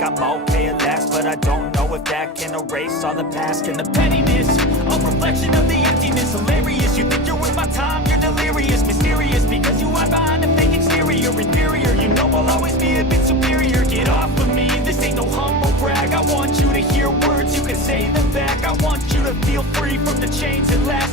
think I'm okay at last, but I don't know if that can erase all the past. And the pettiness, a reflection of the emptiness. Hilarious, you think you're worth my time, you're delirious. Mysterious, because you hide behind a fake exterior. Inferior, you know I'll always be a bit superior. Get off of me, this ain't no humble brag. I want you to hear words, you can say them back. I want you to feel free from the chains at last.